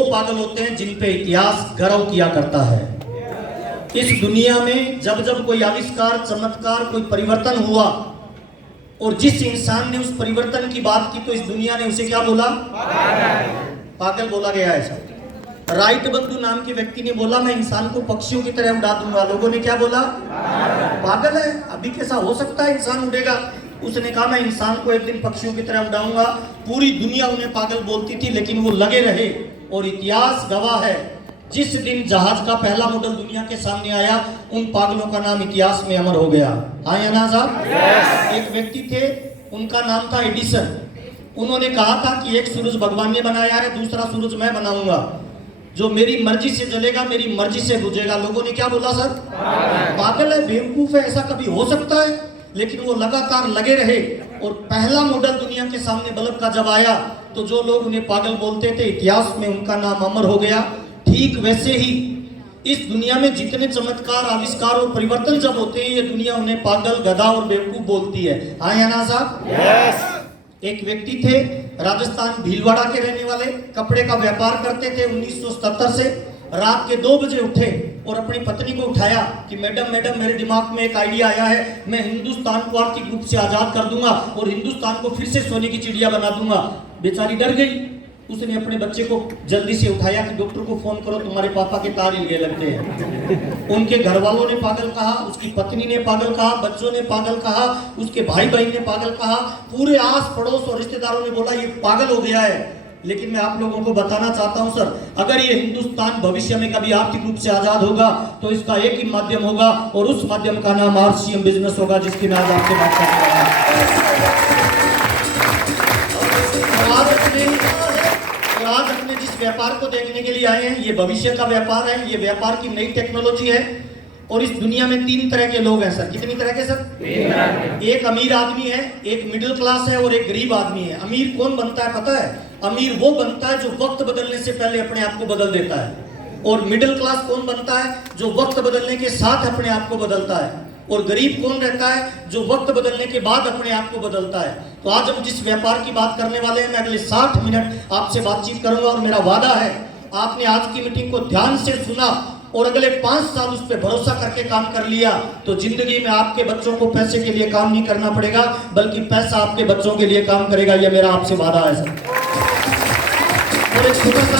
वो पागल होते हैं जिन पे इतिहास गौरव किया करता है। इस दुनिया में जब जब कोई आविष्कार, चमत्कार, कोई परिवर्तन हुआ और जिस इंसान ने उस परिवर्तन की बात की तो इस दुनिया ने उसे क्या बोला? पागल बोला गया है। सब राइट बंधु नाम के व्यक्ति ने बोला मैं इंसान को पक्षियों की तरह उड़ा दूंगा। लोगों ने क्या बोला? पागल है। अभी कैसा हो सकता है इंसान उड़ेगा? उसने कहा मैं इंसान को एक दिन पक्षियों की तरह उड़ाऊंगा। पूरी दुनिया उन्हें पागल बोलती थी लेकिन वो लगे रहे और इतिहास गवाह है जिस दिन जहाज का पहला मॉडल दुनिया के सामने आया उन पागलों का नाम इतिहास में अमर हो गया। हाँ या ना साहब? एक व्यक्ति थे, उनका नाम था एडिसन। उन्होंने कहा था कि एक सूरज भगवान ने बनाया है, दूसरा सूरज मैं बनाऊंगा, जो मेरी मर्जी से जलेगा, मेरी मर्जी से बुझेगा। लोगों ने क्या बोला? सर पागल है, बेवकूफ है, ऐसा कभी हो सकता है? लेकिन वो लगातार लगे रहे और पहला मॉडल दुनिया के सामने बल्ब का जब आया तो जो लोग उन्हें पागल बोलते थे इतिहास में उनका नाम अमर हो गया। ठीक वैसे ही इस दुनिया में जितने चमत्कार, आविष्कार और परिवर्तन जब होते हैं ये दुनिया उन्हें पागल, गधा और बेवकूफ बोलती है। हाँ या ना साहब? एक व्यक्ति थे राजस्थान भीलवाड़ा के रहने वाले, कपड़े का व्यापार करते थे। 1977 से रात के 2 बजे उठे और अपनी पत्नी को उठाया कि मैडम मेरे दिमाग में एक आइडिया आया है, मैं हिंदुस्तान को आर्थिक रूप से आजाद कर दूंगा और हिंदुस्तान को फिर से सोने की चिड़िया बना दूंगा। बेचारी डर गई। उसने अपने बच्चे को जल्दी से उठाया कि डॉक्टर को फोन करो, तुम्हारे पापा के तार हिलने लगते हैं। उनके घर वालों ने पागल कहा, उसकी पत्नी ने पागल कहा, बच्चों ने पागल कहा, उसके भाई बहन ने पागल कहा, पूरे आस पड़ोस और रिश्तेदारों ने बोला ये पागल हो गया है। लेकिन मैं आप लोगों को बताना चाहता हूं सर, अगर ये हिंदुस्तान भविष्य में कभी आर्थिक रूप से आजाद होगा तो इसका एक ही माध्यम होगा और उस माध्यम का नाम आरसीएम बिजनेस होगा, जिसकी मैं आज आपसे बात कर रहा हूं। आज अपने जिस व्यापार को देखने के लिए आए हैं ये भविष्य का व्यापार है, ये व्यापार की नई टेक्नोलॉजी है। और इस दुनिया में 3 तरह के लोग हैं सर। कितनी तरह के सर? एक अमीर आदमी है, एक मिडिल क्लास है और एक गरीब आदमी है। अमीर कौन बनता है पता है? अमीर वो बनता है जो वक्त बदलने से पहले अपने आप को बदल देता है। और मिडिल क्लास कौन बनता है? जो वक्त बदलने के साथ अपने आप को बदलता है। और गरीब कौन रहता है? जो वक्त बदलने के बाद अपने आप को बदलता है। तो आज हम जिस व्यापार की बात करने वाले हैं मैं अगले 60 मिनट आपसे बातचीत करूंगा और मेरा वादा है आपने आज की मीटिंग को ध्यान से सुना और अगले 5 साल उस पर भरोसा करके काम कर लिया तो जिंदगी में आपके बच्चों को पैसे के लिए काम नहीं करना पड़ेगा, बल्कि पैसा आपके बच्चों के लिए काम करेगा। यह मेरा आपसे वादा है सर। और एक छोटा सा